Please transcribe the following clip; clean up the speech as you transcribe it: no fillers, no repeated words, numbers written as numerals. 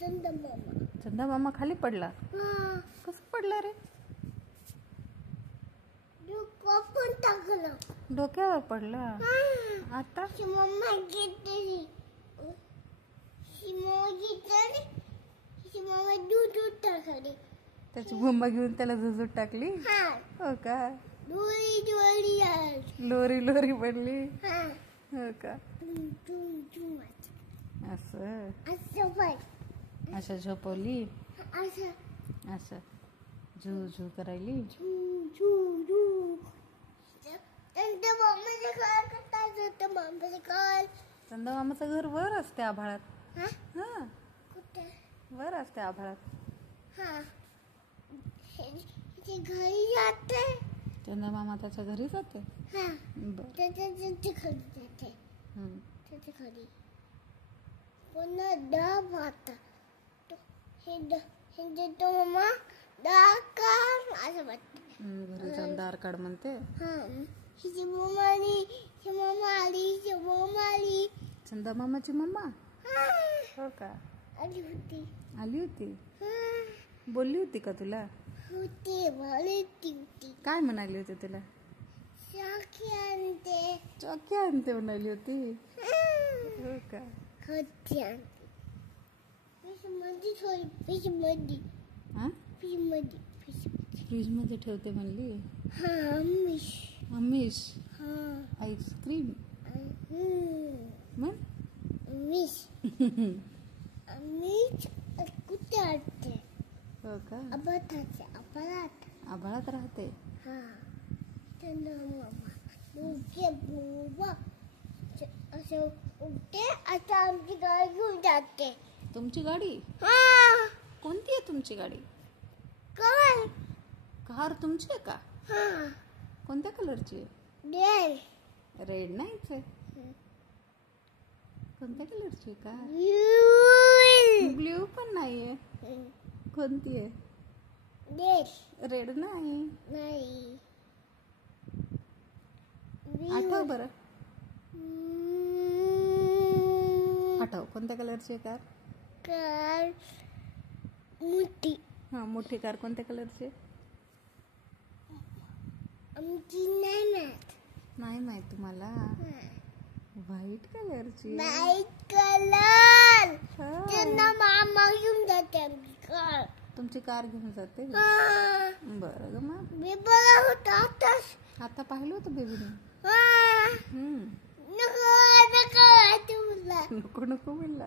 चंदा मामा खाली पडला. कसं पडला रे? डोक्यावर पडला. आता त्याची मम्मा घेऊन त्याला झुजूत टाकली. हो का? लोरी लोरी बनली. हो का? असं असं झोपवली. असं झू झू करायली. चंदा मामाचं घर वर असते आभाळात. हा वर असते आभाळात. घरी जाते. चंदा मामा त्याच्या घरी जाते. घरी पुन्हा डाब आता तो मामा दाकार असं वाटतं. घरी जाऊन दार काढ म्हणते. हिची मम्मा आली. चंदा मामाची मम्मा. हो का? आली होती. आली होती. बोलली होती का तुला? होती. काय म्हणाली होती तुला? चॉकी आणते म्हणाली होती. हो का? फ्रीज मध्ये ठेवते म्हणली. आमिष आईस्क्रीम कुठे आणते? हो का? आभाळात राहते. असं उठते. आता आमची गाडी घेऊन जाते. तुमची गाडी? कोणती आहे तुमची गाडी? कार तुमची आहे का? कोणत्या कलरची आहे? रेड नाहीच आहे. कोणत्या कलरची आहे कार? ब्ल्यू पण नाहीये. कोणती आहे? रेड नाही. आठव बरं. आठव कोणत्या कलरची आहे कार? मोठी. हा मोठी कार कोणत्या कलरची आहे? आमची नाही माहित तुम्हाला? व्हाईट कलरची. मामा घेऊन जाते आमची कार. तुमची कार घेऊन जाते. बरं ग मग मी बघा होता आता पाहिलं होतं बेबीने. नको नको नको म्हणला.